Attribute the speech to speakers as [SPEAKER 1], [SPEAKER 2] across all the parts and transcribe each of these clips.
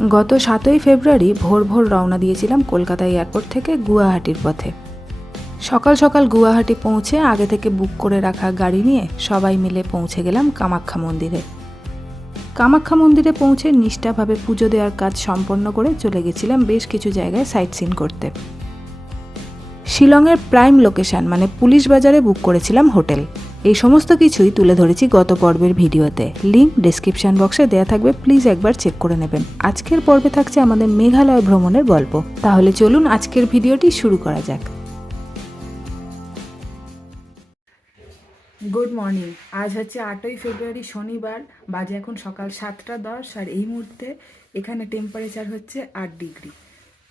[SPEAKER 1] গত সাতই ফেব্রুয়ারি ভোর ভোর রওনা দিয়েছিলাম কলকাতা এয়ারপোর্ট থেকে গুয়াহাটির পথে। সকাল সকাল গুয়াহাটি পৌঁছে আগে থেকে বুক করে রাখা গাড়ি নিয়ে সবাই মিলে পৌঁছে গেলাম কামাখ্যা মন্দিরে। কামাখ্যা মন্দিরে পৌঁছে নিষ্ঠাভাবে পুজো দেওয়ার কাজ সম্পন্ন করে চলে গেছিলাম বেশ কিছু জায়গায় সাইট সিন করতে। শিলংয়ের প্রাইম লোকেশন মানে পুলিশ বাজারে বুক করেছিলাম হোটেল। এই সমস্ত কিছুই তুলে ধরেছি গত পর্বের ভিডিওতে। লিঙ্ক ডেসক্রিপশন বক্সে দেওয়া থাকবে প্লিজ একবার চেক করে নেবেন। আজকের পর্বে থাকছে আমাদের মেঘালয় ভ্রমণের গল্প। তাহলে চলুন আজকের ভিডিওটি শুরু করা যাক। গুড মর্নিং আজ হচ্ছে আটই ফেব্রুয়ারি, শনিবার। বাজে এখন সকাল সাতটা দশ, আর এই মুহূর্তে এখানে টেম্পারেচার হচ্ছে আট ডিগ্রি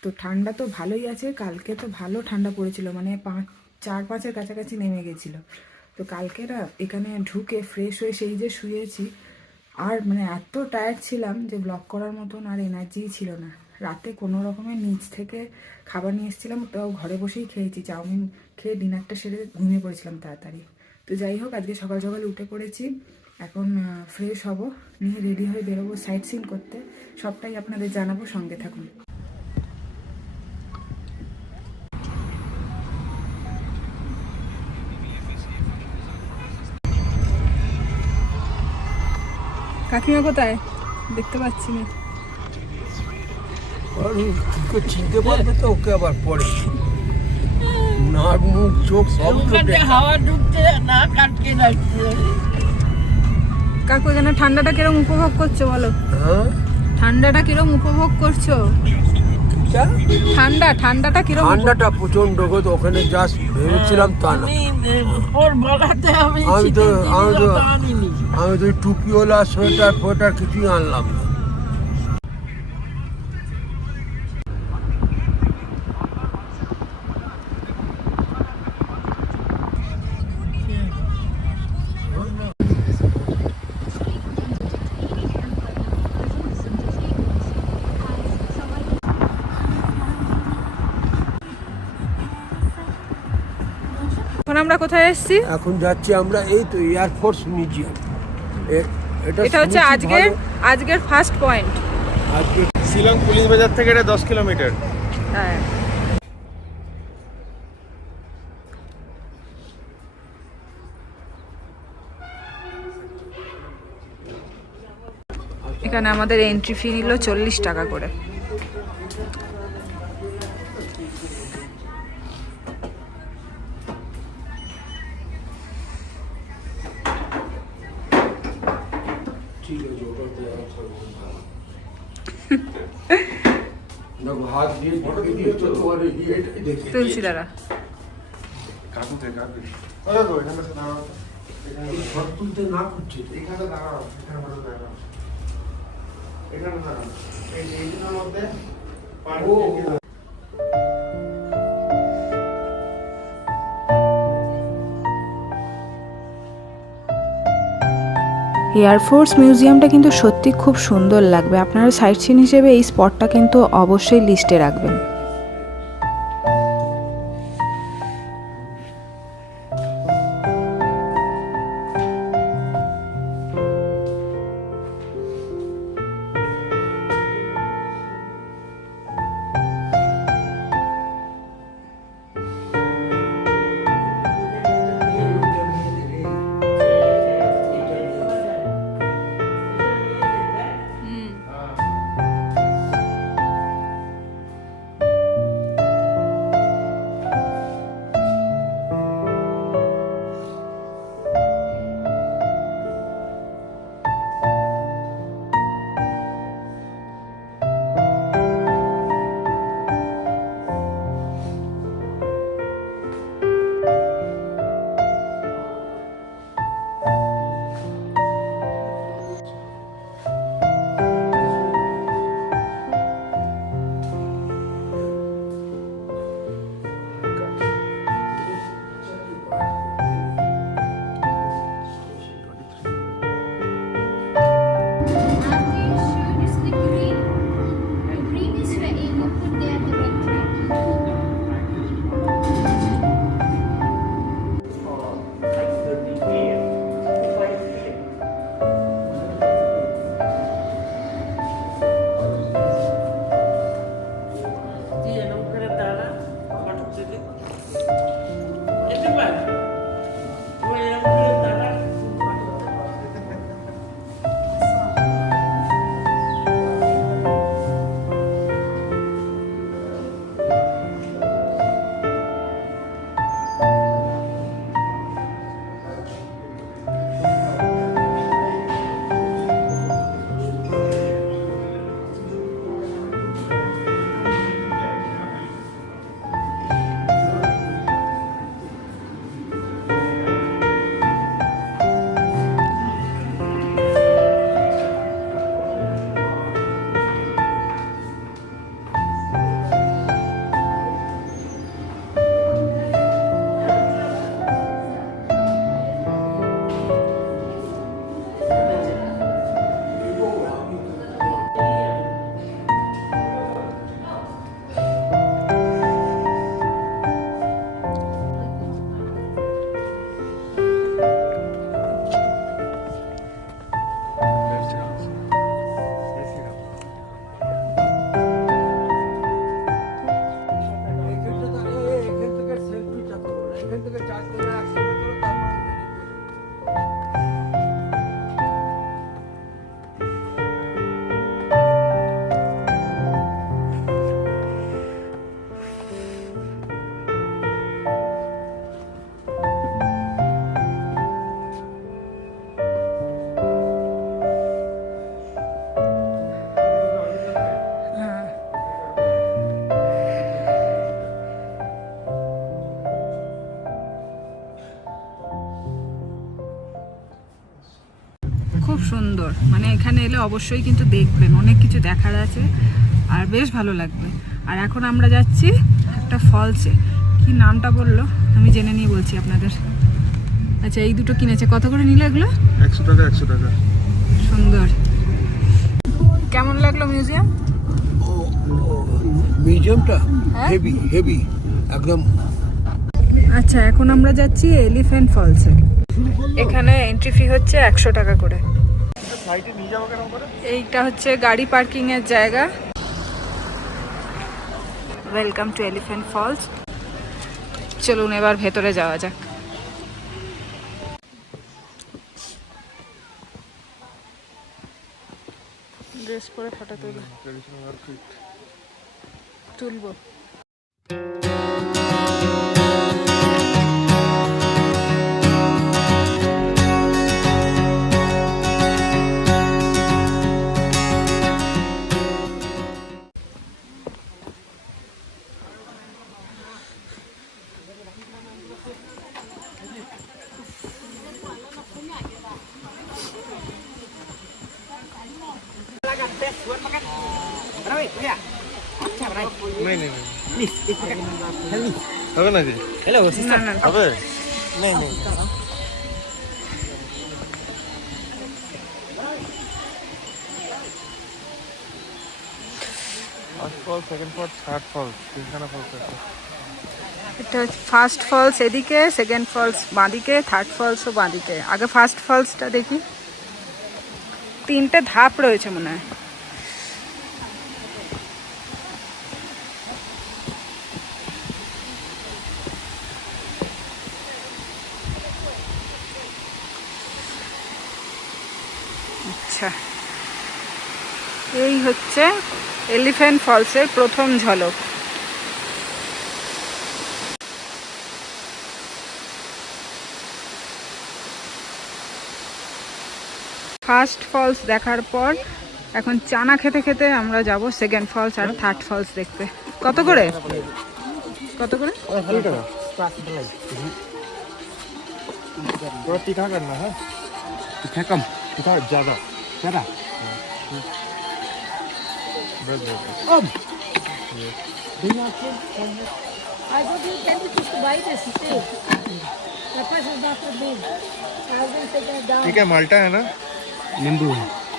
[SPEAKER 1] তো ঠান্ডা তো ভালোই আছে, কালকে তো ভালো ঠান্ডা পড়েছিল মানে পাঁচ, চার, পাঁচের কাছাকাছি নেমে গেছিল। তো কালকে না এখানে ঢুকে ফ্রেশ হয়ে সেই যে শুয়েছি, আর মানে এত টায়ার্ড ছিলাম যে ব্লক করার মতন আর এনার্জিই ছিল না। রাতে কোনো রকমের নিচ থেকে খাবার নিয়ে এসেছিলাম, তাও ঘরে বসেই খেয়েছি, চাউমিন খেয়ে ডিনারটা সেরে ঘুমিয়ে পড়েছিলাম তাড়াতাড়ি। তো যাই হোক, আজকে সকাল সকাল উঠে পড়েছি, এখন ফ্রেশ হব, নিয়ে রেডি হয়ে বেরোবো সাইট সিন করতে। সবটাই আপনাদের জানাব, সঙ্গে থাকুন। কাকিমা কোথায়? দেখতে পাচ্ছি না।
[SPEAKER 2] ওকে চিনতে পারবে তো ওকে আবার পরে। নাক মুখ চোখ সব।
[SPEAKER 3] হাওয়া ঢুকছে না কাটকে যাচ্ছে
[SPEAKER 1] কাকু এখানে ঠান্ডাটা কিরম উপভোগ করছ বলো?
[SPEAKER 2] হ্যাঁ?
[SPEAKER 1] ঠান্ডাটা কিরম উপভোগ করছ? ঠান্ডা ঠান্ডাটা কিরম
[SPEAKER 2] ঠান্ডাটা প্রচণ্ড গো ওখানে জাস্ট ভেবেছিলাম তা না।
[SPEAKER 3] আমি
[SPEAKER 2] তো আমি তো আমি তো ওই টুপিওয়ালা সোয়েটার ফোয়েটার কিছুই আনলাম না।
[SPEAKER 1] এখন আমরা কোথায় এসেছি?
[SPEAKER 2] এখন যাচ্ছি আমরা এই তো এয়ারফোর্স মিউজিয়াম
[SPEAKER 1] এটা হচ্ছে আজকের আজকের ফার্স্ট পয়েন্ট
[SPEAKER 4] শিলং পুলিশ বাজার থেকে এটা দশ কিলোমিটার।
[SPEAKER 1] হ্যাঁ। এখানে আমাদের এন্ট্রি ফি নিল চল্লিশ টাকা করে। তুলসী
[SPEAKER 2] তুলতে না করছে
[SPEAKER 4] এখানে দাঁড়াও এখানে দাঁড়াও। এখানে দাঁড়াও। এই মধ্যে
[SPEAKER 1] এয়ারফোর্স মিউজিয়ামটা কিন্তু সত্যি খুব সুন্দর লাগবে। আপনারা সাইট সিন হিসেবে এই স্পটটা কিন্তু অবশ্যই লিস্টে রাখবেন। মানে এখানে এলে অবশ্যই কিন্তু দেখবেন অনেক কিছু দেখার আছে আর বেশ ভালো লাগবে। আর এখন আমরা যাচ্ছি একটা ফলসে। কি নামটা বলল? আমি জেনে নিয়ে বলছি আপনাদের। আচ্ছা এই দুটো কিনেছে। কত করে নিল এগুলো?
[SPEAKER 4] একশো টাকা একশো টাকা।
[SPEAKER 1] সুন্দর। কেমন লাগল মিউজিয়াম?
[SPEAKER 2] মিউজিয়ামটা
[SPEAKER 1] হ্যাঁ?
[SPEAKER 2] হেভি হেভি একদম।
[SPEAKER 1] আচ্ছা এখন আমরা যাচ্ছি এলিফ্যান্ট ফলসে। এখানে এন্ট্রি ফি হচ্ছে একশো টাকা করে। এইটা হচ্ছে গাড়ি পার্কিং এর জায়গা। ওয়েলকাম টু এলিফ্যান্ট ফলস চলুন এবার ভেতরে যাওয়া যাক। ড্রেস পরে ফটো তুলব। তুলবো।
[SPEAKER 4] First fall second fall third fall তিনখানা ফল
[SPEAKER 1] এটা ফার্স্ট ফলস এদিকে সেকেন্ড ফলস বাঁদিকে থার্ড ফলসও বাঁদিকে। আগে ফার্স্ট ফলসটা দেখি। তিনটে ধাপ রয়েছে মনে হয় আচ্ছা এই হচ্ছে এলিফ্যান্ট ফলসের প্রথম ঝলক ফার্স্ট ফলস দেখার পর এখন চানা খেতে খেতে আমরা যাব সেকেন্ড ফলস আর থার্ড ফলস দেখতে কত করে কত করে
[SPEAKER 4] थोड़ा तीखा करना है
[SPEAKER 2] तीखा कम
[SPEAKER 4] तीखा ज्यादा
[SPEAKER 2] ज़्यादा
[SPEAKER 4] बस बस
[SPEAKER 2] कम
[SPEAKER 3] I go to can you just buy this still? The price is not so big. I will take it down.
[SPEAKER 4] ठीक है माल्टा है ना
[SPEAKER 2] नींबू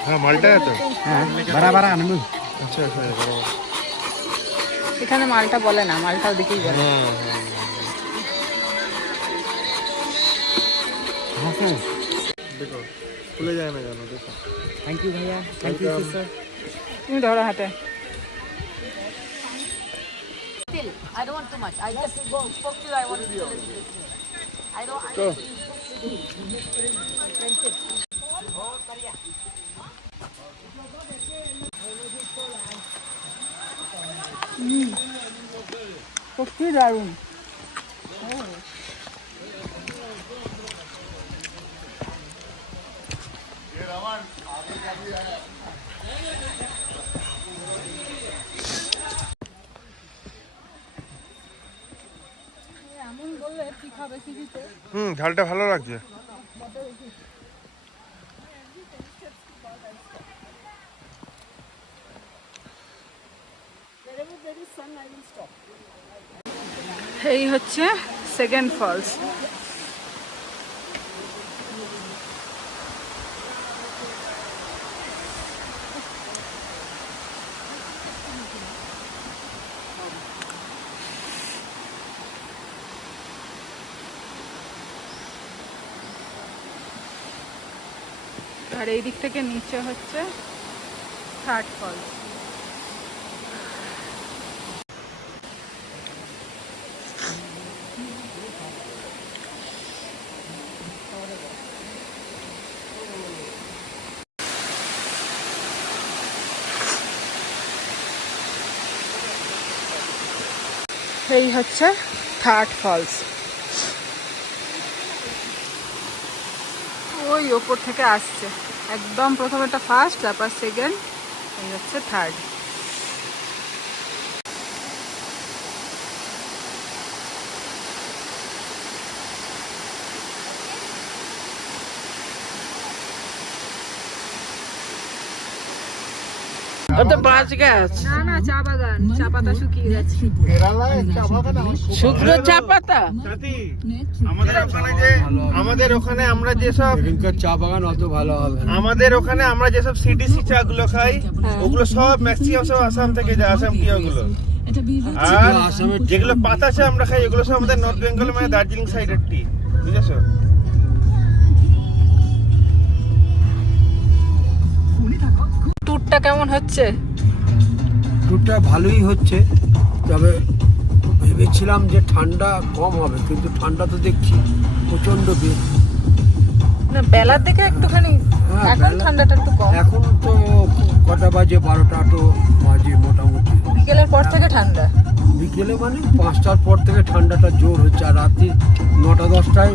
[SPEAKER 4] हाँ माल्टा है तो
[SPEAKER 2] हाँ बड़ा बड़ा नींबू
[SPEAKER 4] अच्छा अच्छा है बराबर
[SPEAKER 1] এখানে মালটা বলে না মালটাও দেখেই বলে
[SPEAKER 4] हाँ हाँ
[SPEAKER 2] हाँ सर
[SPEAKER 4] देखो खुले जाए ना जाना देखो
[SPEAKER 2] थैंक यू भैया थैंक यू सर
[SPEAKER 1] তুমি ধরো হাতে
[SPEAKER 3] Still, I don't want
[SPEAKER 4] হুম ঝালটা ভালো লাগছে।
[SPEAKER 1] এই হচ্ছে সেকেন্ড ফলস। আর এই দিক থেকে নিচে হচ্ছে থার্ড ফলস এই হচ্ছে থার্ড ফলস ওই ওপর থেকে আসছে। একদম প্রথমেটা ফার্স্ট তারপর সেকেন্ড এই হচ্ছে থার্ড
[SPEAKER 5] ওটা বাঁশ গাছ।
[SPEAKER 1] না না চা বাগান চা পাতা শুকিয়ে গেছে
[SPEAKER 4] কেরালায় চা বাগান আমার খুব
[SPEAKER 5] শুকনো চা পাতা?
[SPEAKER 4] আমাদের ওখানে যে আমাদের ওখানে আমরা যেসব
[SPEAKER 2] এখানকার চা বাগান অত ভালো হবে
[SPEAKER 4] আমাদের ওখানে আমরা যেসব সিডিসি চা গুলো খাই ওগুলো সব ম্যাক্সিমাম সব আসাম থেকে যায় আসাম কি ওগুলো? আর যেগুলো পাতা চা আমরা খাই এগুলো সব আমাদের নর্থ বেঙ্গল মানে দার্জিলিং সাইডের টি বুঝেছ?
[SPEAKER 1] ট্যুরটা কেমন হচ্ছে?
[SPEAKER 2] ট্যুরটা ভালোই হচ্ছে তবে ভেবেছিলাম যে ঠান্ডা কম হবে কিন্তু ঠান্ডা তো দেখছি প্রচণ্ড বেশ
[SPEAKER 1] না বেলার দিকে একটুখানি
[SPEAKER 2] হ্যাঁ,
[SPEAKER 1] এখন ঠান্ডাটা একটু কম।
[SPEAKER 2] এখন তো কটা বাজে বারোটা তো বাজে মোটামুটি।
[SPEAKER 1] বিকেলের পর থেকে ঠান্ডা?
[SPEAKER 2] বিকেলে মানে পাঁচটার পর থেকে ঠান্ডাটা জোর হচ্ছে আর রাত্রি নটা দশটায়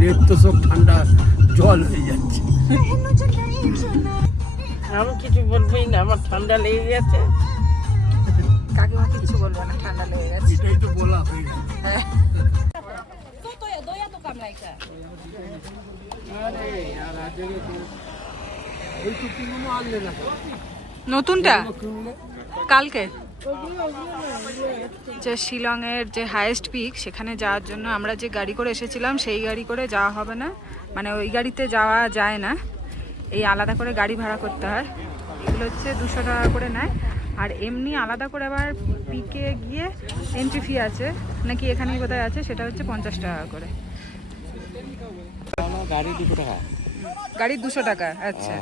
[SPEAKER 2] লেট তো সব ঠান্ডা জল হয়ে যাচ্ছে।
[SPEAKER 5] আমি কিছু বলবোই না আমার ঠান্ডা লেগে গেছে।
[SPEAKER 1] কাকিমা কিচ্ছু বলব না ঠান্ডা লেগে গেছে।
[SPEAKER 2] এটাই তো বলা হয়ে না
[SPEAKER 1] নতুনটা? কালকে? যে শিলংয়ের যে হায়েস্ট পিক সেখানে যাওয়ার জন্য আমরা যে গাড়ি করে এসেছিলাম সেই গাড়ি করে যাওয়া হবে না। মানে ওই গাড়িতে যাওয়া যায় না। এই আলাদা করে গাড়ি ভাড়া করতে হয়। এগুলো হচ্ছে দুশো টাকা করে নেয়। আর এমনি আলাদা করে আবার পিকে গিয়ে এন্ট্রি ফি আছে। নাকি এখানেই কোথায় আছে সেটা হচ্ছে পঞ্চাশ টাকা করে।
[SPEAKER 6] গাড়ি দুশো টাকা।
[SPEAKER 1] দুশো টাকা আচ্ছা।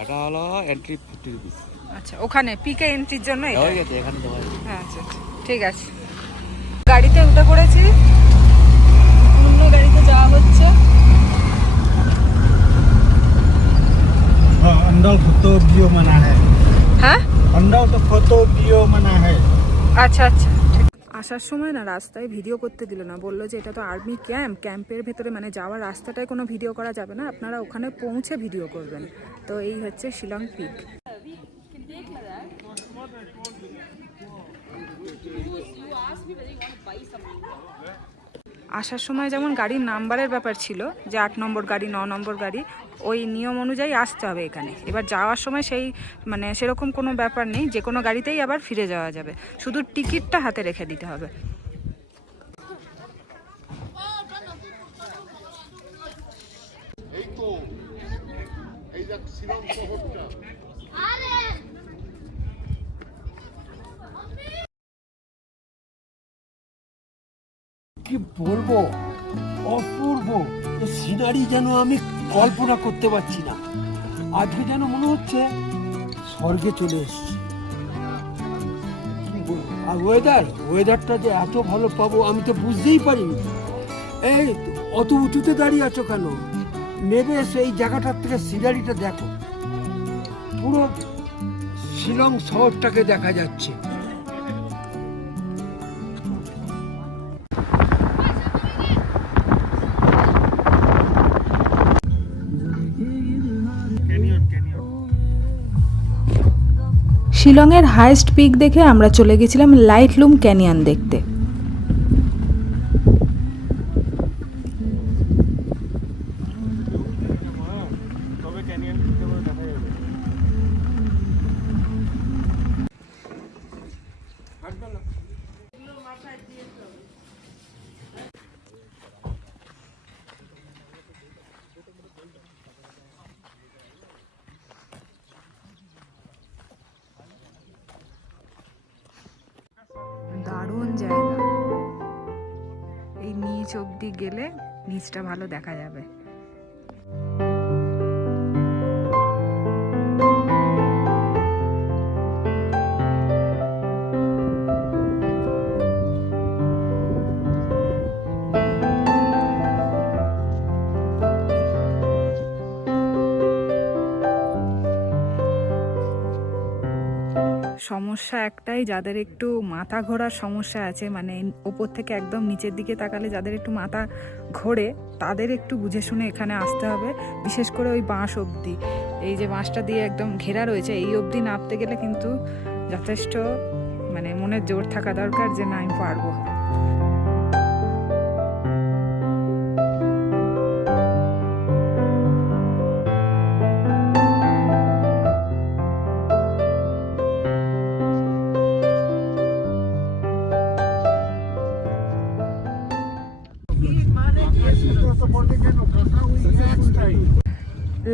[SPEAKER 6] এটা হলো এন্ট্রি ফিফটি রুপিস
[SPEAKER 1] আচ্ছা ওখানে পিকে এন্ট্রির জন্য এটা?
[SPEAKER 6] হয়ে দেওয়া
[SPEAKER 1] হ্যাঁ আচ্ছা আচ্ছা। ঠিক আছে। গাড়িতে উঠে পড়েছি অন্য গাড়িতে যাওয়া হচ্ছে
[SPEAKER 4] अंदर फोटो वीडियो मना है
[SPEAKER 1] হ্যাঁ
[SPEAKER 4] अंदर तो फोटो वीडियो मना है
[SPEAKER 1] আচ্ছা আচ্ছা আসার সময় না রাস্তায় ভিডিও করতে দিল না বললো যে এটা তো আর্মি ক্যাম্প ক্যাম্পের ভেতরে মানে যাওয়ার রাস্তাটায় কোনো ভিডিও করা যাবে না আপনারা ওখানে পৌঁছে ভিডিও করবেন তো এই হচ্ছে শিলং পিক আসার সময় যেমন গাড়ির নাম্বারের ব্যাপার ছিল, যে আট নম্বর গাড়ি, ন নম্বর গাড়ি, ওই নিয়ম অনুযায়ী আসতে হবে এখানে। এবার যাওয়ার সময় সেই মানে সেরকম কোনো ব্যাপার নেই, যে কোনো গাড়িতেই আবার ফিরে যাওয়া যাবে। শুধু টিকিটটা হাতে রেখে দিতে হবে।
[SPEAKER 2] কি বলব? অপূর্ব। সিনারি যেন আমি কল্পনা করতে পারছি না। আজকে যেন মনে হচ্ছে স্বর্গে চলে এসেছি? আর ওয়েদার ওয়েদারটা যে এত ভালো পাবো, আমি তো বুঝতেই পারিনি। এই, অত উঁচুতে দাঁড়িয়ে আছো কেন? নেবে সেই জায়গাটার থেকে সিনারিটা দেখো। পুরো শিলং শহরটাকে দেখা যাচ্ছে।
[SPEAKER 1] শিলংয়ের হায়েস্ট পিক দেখে আমরা চলে গেছিলাম লাইটলুম ক্যানিয়ন দেখতে। অবধি গেলে নিচটা ভালো দেখা যাবে। সমস্যা একটাই, যাদের একটু মাথা ঘোরার সমস্যা আছে মানে ওপর থেকে একদম নিচের দিকে তাকালে যাদের একটু মাথা ঘোরে, তাদের একটু বুঝে শুনে এখানে আসতে হবে। বিশেষ করে ওই বাঁশ অবধি। এই যে বাঁশটা দিয়ে একদম ঘেরা রয়েছে, এই অবধি নাপতে গেলে কিন্তু যথেষ্ট মানে মনের জোর থাকা দরকার যে, না, আমি পারব।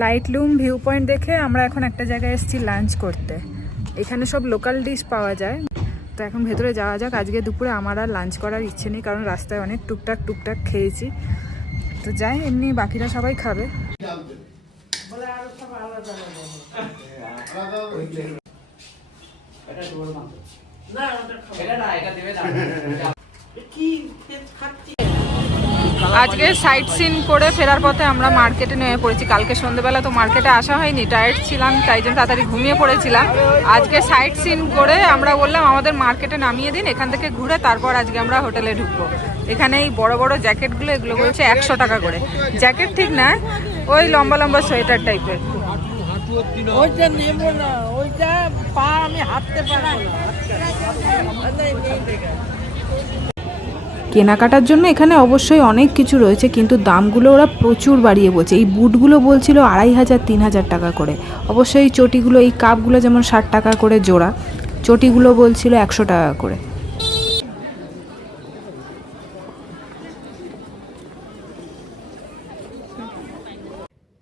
[SPEAKER 1] লাইট লুম ভিউ পয়েন্ট দেখে আমরা এখন একটা জায়গায় এসেছি লাঞ্চ করতে। এখানে সব লোকাল ডিশ পাওয়া যায়। তো এখন ভেতরে যাওয়া যাক। আজকে দুপুরে আমার আর লাঞ্চ করার ইচ্ছে নেই কারণ রাস্তায় অনেক টুকটাক টুকটাক খেয়েছি। তো যাই এমনি বাকিরা সবাই খাবে। আজকে সাইট সিন করে ফেরার পথে আমরা মার্কেটে নেমে পড়েছি কালকে সন্ধ্যেবেলা তো মার্কেটে আসা হয়নি টায়ার্ড ছিলাম তাই জন্য তাড়াতাড়ি ঘুমিয়ে পড়েছিলাম আজকে সাইট সিন করে আমরা বললাম আমাদের মার্কেটে নামিয়ে দিন এখান থেকে ঘুরে তারপর আজকে আমরা হোটেলে ঢুকবো এখানে এই বড় বড় জ্যাকেটগুলো এগুলো বলছে একশো টাকা করে জ্যাকেট ঠিক না ওই লম্বা লম্বা সোয়েটার টাইপের
[SPEAKER 5] আমি হাঁটতে পারব না
[SPEAKER 1] কেনাকাটার জন্য এখানে অবশ্যই অনেক কিছু রয়েছে, কিন্তু দামগুলো ওরা প্রচুর বাড়িয়ে বলছে। এই বুটগুলো বলছিল আড়াই হাজার, তিন হাজার টাকা করে। অবশ্যই এই চটিগুলো, এই কাপগুলো যেমন ষাট টাকা করে জোড়া, চটিগুলো বলছিল একশো টাকা করে।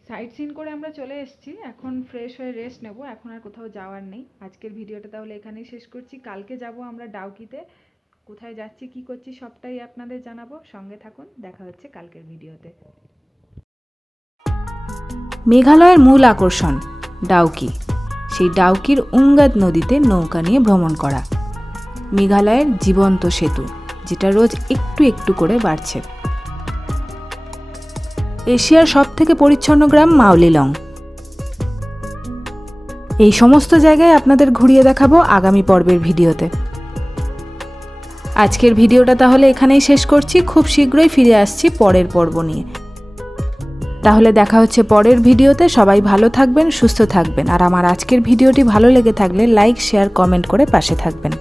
[SPEAKER 1] সাইট সিন করে আমরা চলে এসেছি। এখন ফ্রেশ হয়ে রেস্ট নেব। এখন আর কোথাও যাওয়ার নেই। আজকের ভিডিওটা তাহলে এখানেই শেষ করছি। কালকে যাব আমরা ডাউকিতে। কোথায় যাচ্ছি, কি করছি, সবটাই আপনাদের জানাব। সঙ্গে থাকুন, দেখা হচ্ছে কালকের ভিডিওতে। মেঘালয়ের মূল আকর্ষণ, ডাউকি। সেই ডাউকির উঙ্গাদ নদীতে নৌকা নিয়ে ভ্রমণ করা। মেঘালয়ের জীবন্ত সেতু, যেটা রোজ একটু একটু করে বাড়ছে। এশিয়ার সব থেকে পরিচ্ছন্ন গ্রাম মাওলিলং। এই সমস্ত জায়গায় আপনাদের ঘুরিয়ে দেখাবো আগামী পর্বের ভিডিওতে। আজকের ভিডিওটা তাহলে এখানেই শেষ করছি। খুব শীঘ্রই ফিরে আসছি পরের পর্ব নিয়ে। তাহলে দেখা হচ্ছে পরের ভিডিওতে। সবাই ভালো থাকবেন, সুস্থ থাকবেন। আর আমার আজকের ভিডিওটি ভালো লেগে থাকলে লাইক, শেয়ার, কমেন্ট করে পাশে থাকবেন।